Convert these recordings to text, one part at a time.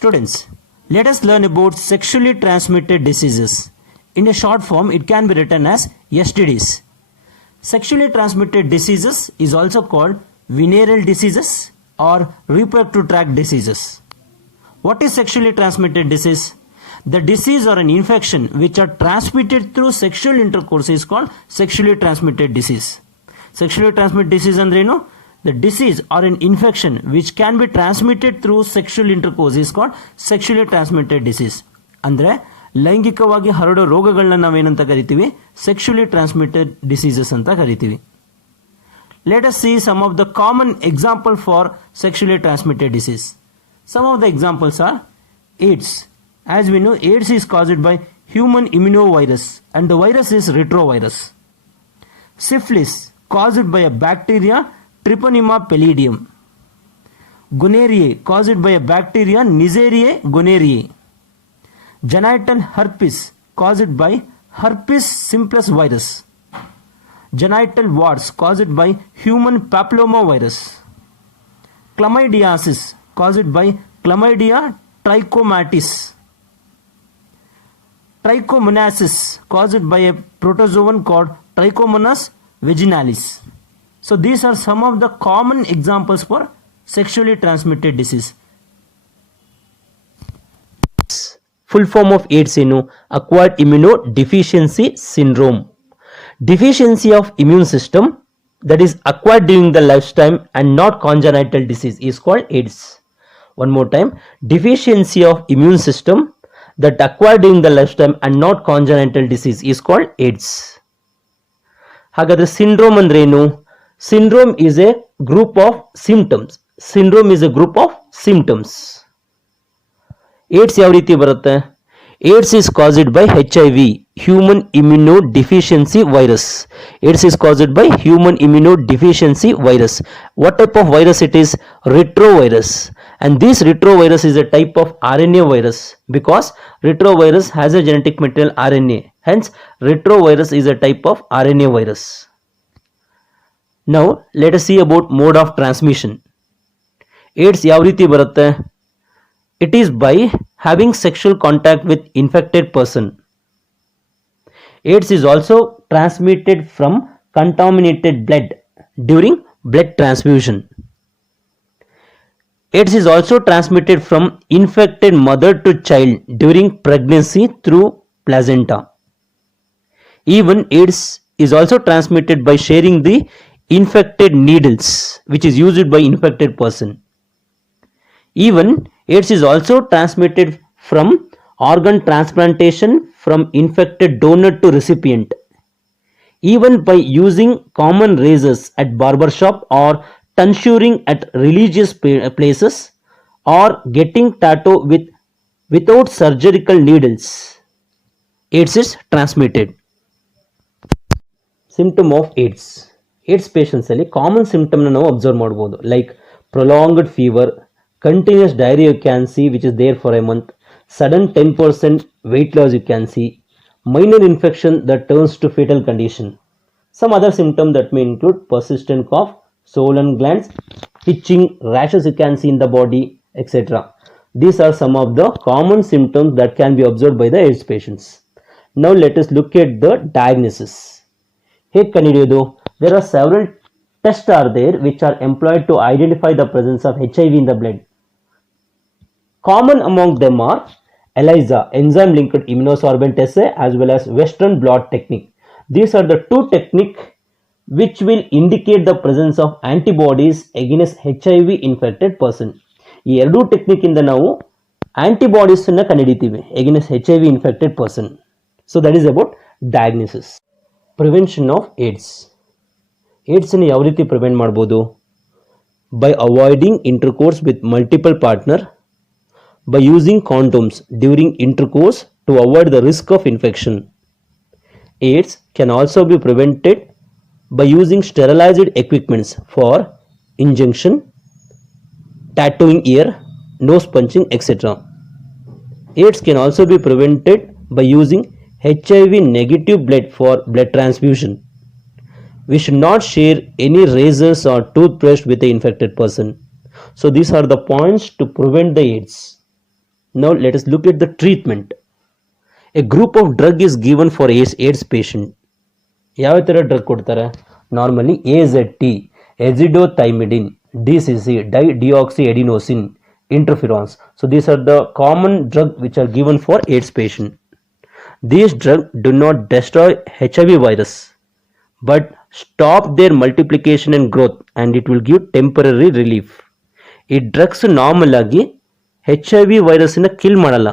Students, let us learn about sexually transmitted diseases. In a short form, it can be written as STDs. Sexually transmitted diseases is also called venereal diseases or reproductive tract diseases. What is sexually transmitted disease? The disease or an infection which are transmitted through sexual intercourse is called sexually transmitted disease. Sexually transmitted disease andrenu? The disease or an infection which can be transmitted through sexual intercourse is called sexually transmitted disease. ಅಂದರೆ ಲೈಂಗಿಕವಾಗಿ ಹರಡೋ ರೋಗಗಳನ್ನ ನಾವೇನಂತ ಕರಿತೀವಿ? Sexually transmitted diseases ಅಂತ ಕರಿತೀವಿ. Let us see some of the common example for sexually transmitted disease. Some of the examples are AIDS. As we know, AIDS is caused by human immunovirus and the virus is retrovirus. Syphilis caused by a bacteria Treponema pallidum. Gonorrhea caused by a bacteria Neisseria gonorrhoeae. Genital herpes caused by herpes simplex virus. Genital warts caused by human papillomavirus. Chlamydiasis caused by Chlamydia trichomatis. Trichomonasis caused by a protozoan called Trichomonas vaginalis. So these are some of the common examples for sexually transmitted disease. Full form of AIDS ಏನು? Acquired immunodeficiency syndrome. Deficiency of immune system that is acquired during the lifetime and not congenital disease is called AIDS. One more time, deficiency of immune system that acquired during the lifetime and not congenital disease is called AIDS. ಹಾಗಾದ್ರೆ syndrome ಅಂದ್ರೆ ಏನು? Syndrome is a group of symptoms. Syndrome is a group of symptoms. AIDS ಯಾವ ರೀತಿ ಬರುತ್ತೆ? AIDS is caused by HIV, human immunodeficiency virus. AIDS is caused by human immunodeficiency virus. What type of virus it is? Retrovirus. And this retrovirus is a type of RNA virus because retrovirus has a genetic material RNA. Hence, retrovirus is a type of RNA virus. Now, let us see about mode of transmission. AIDS ಯಾವ ರೀತಿ ಬರುತ್ತೆ? It is by having sexual contact with infected person. AIDS is also transmitted from contaminated blood during blood transfusion. AIDS is also transmitted from infected mother to child during pregnancy through placenta. Even AIDS is also transmitted by sharing the infected needles which is used by infected person. Even AIDS is also transmitted from organ transplantation from infected donor to recipient. Even by using common razors at barber shop or tonsuring at religious places or getting tattoo without surgical needles, AIDS is transmitted. Symptom of AIDS. AIDS patients ಅಲ್ಲಿ common ಸಿಂಪ್ಟಮ್ನ ನಾವು observe ಮಾಡ್ಬೋದು. Like prolonged fever, continuous diarrhea you can see which is there for a month, sudden 10% weight loss you can see, minor infection that turns to fatal condition. Some other symptoms that may include persistent cough, swollen glands, itching, rashes you can see in the body, etc. These are some of the common symptoms that can be observed by the AIDS patients. Now let us look at the diagnosis. ಹೇಗೆ ಕಂಡುಹಿಡಿಯೋದು? There are several tests are there which are employed to identify the presence of HIV in the blood. Common among them are ELISA, enzyme linked immunosorbent assay, as well as Western blot technique. These are the two techniques which will indicate the presence of antibodies against HIV infected person. ಈ ಎರಡೂ technique ಇಂದ ನಾವು antibodies ಅನ್ನು ಕಂಡುಹಿಡಿತೀವಿ against HIV infected person. So that is about diagnosis. Prevention of AIDS. AIDS ಅನ್ನು ಯಾವ ರೀತಿ prevent ಮಾಡ್ಬೋದು? By avoiding intercourse with multiple partner, by using condoms during intercourse to avoid the risk of infection. AIDS can also be prevented by using sterilized equipments for injection, tattooing ear, nose punching, etc. AIDS can also be prevented by using HIV negative blood for blood transfusion. We should not share any razors or toothbrush with the infected person. So these are the points to prevent the AIDS. Now let us look at the treatment. A group of drug is given for AIDS patient. ಯಾವ ಥರ drug ಕೊಡ್ತಾರೆ? Normally AZT, ಎಜಿಡೋಥೈಮಿಡಿನ್, DCC, dideoxyadenosine, interferons. So these are the common drugs which are given for AIDS patient. These drugs do not destroy HIV virus but stop their multiplication and growth, and it will give temporary relief. ಈ drugs normal ಆಗಿ HIV ವೈರಸ್ನ kill ಮಾಡಲ್ಲ,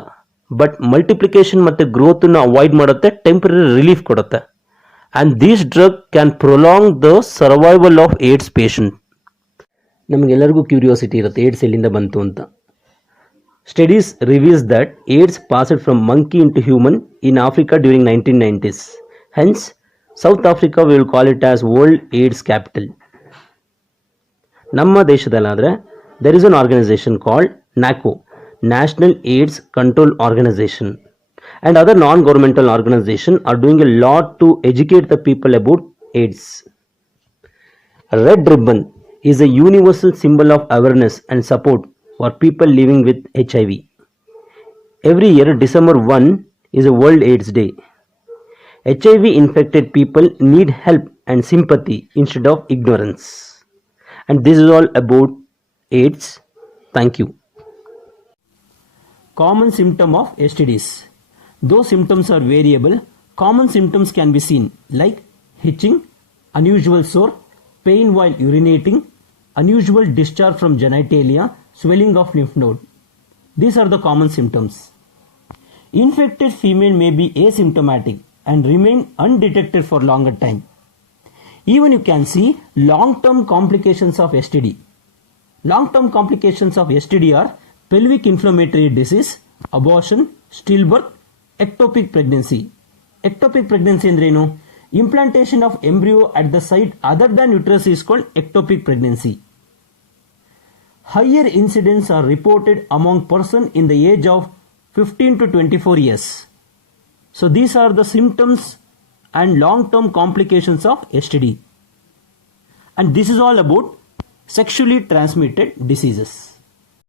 but multiplication ಮತ್ತು ಗ್ರೋತನ್ನು avoid ಮಾಡುತ್ತೆ, temporary relief ಕೊಡುತ್ತೆ. And these drug can prolong the survival of AIDS patient. ನಮಗೆಲ್ಲರಿಗೂ curiosity ಇರುತ್ತೆ AIDS ಎಲ್ಲಿಂದ ಬಂತು ಅಂತ. Studies reveals that AIDS passed from monkey into human in Africa during 1990s. Hence south Africa we will call it as world AIDS capital. ನಮ್ಮ ದೇಶದಲ್ಲಾದರೆ there is an organization called NACO, National AIDS Control Organization, and other non-governmental organizations are doing a lot to educate the people about AIDS. Red ribbon is a universal symbol of awareness and support for people living with HIV. Every year December 1 is a World AIDS Day. HIV infected people need help and sympathy instead of ignorance. And this is all about AIDS. Thank you. Common symptom of STDs. Though symptoms are variable, common symptoms can be seen like hitching, unusual sore, pain while urinating, unusual discharge from genitalia, swelling of lymph node. These are the common symptoms. Infected female may be asymptomatic and remain undetected for longer time. Even you can see long-term complications of STD. Long-term complications of STD are pelvic inflammatory disease, abortion, stillbirth, ectopic pregnancy. Ectopic pregnancy ಅಂದ್ರೇನು? Implantation of embryo at the site other than uterus is called ectopic pregnancy. Higher incidence are reported among person in the age of 15 to 24 years. So these are the symptoms and long-term complications of STD. And this is all about sexually transmitted diseases.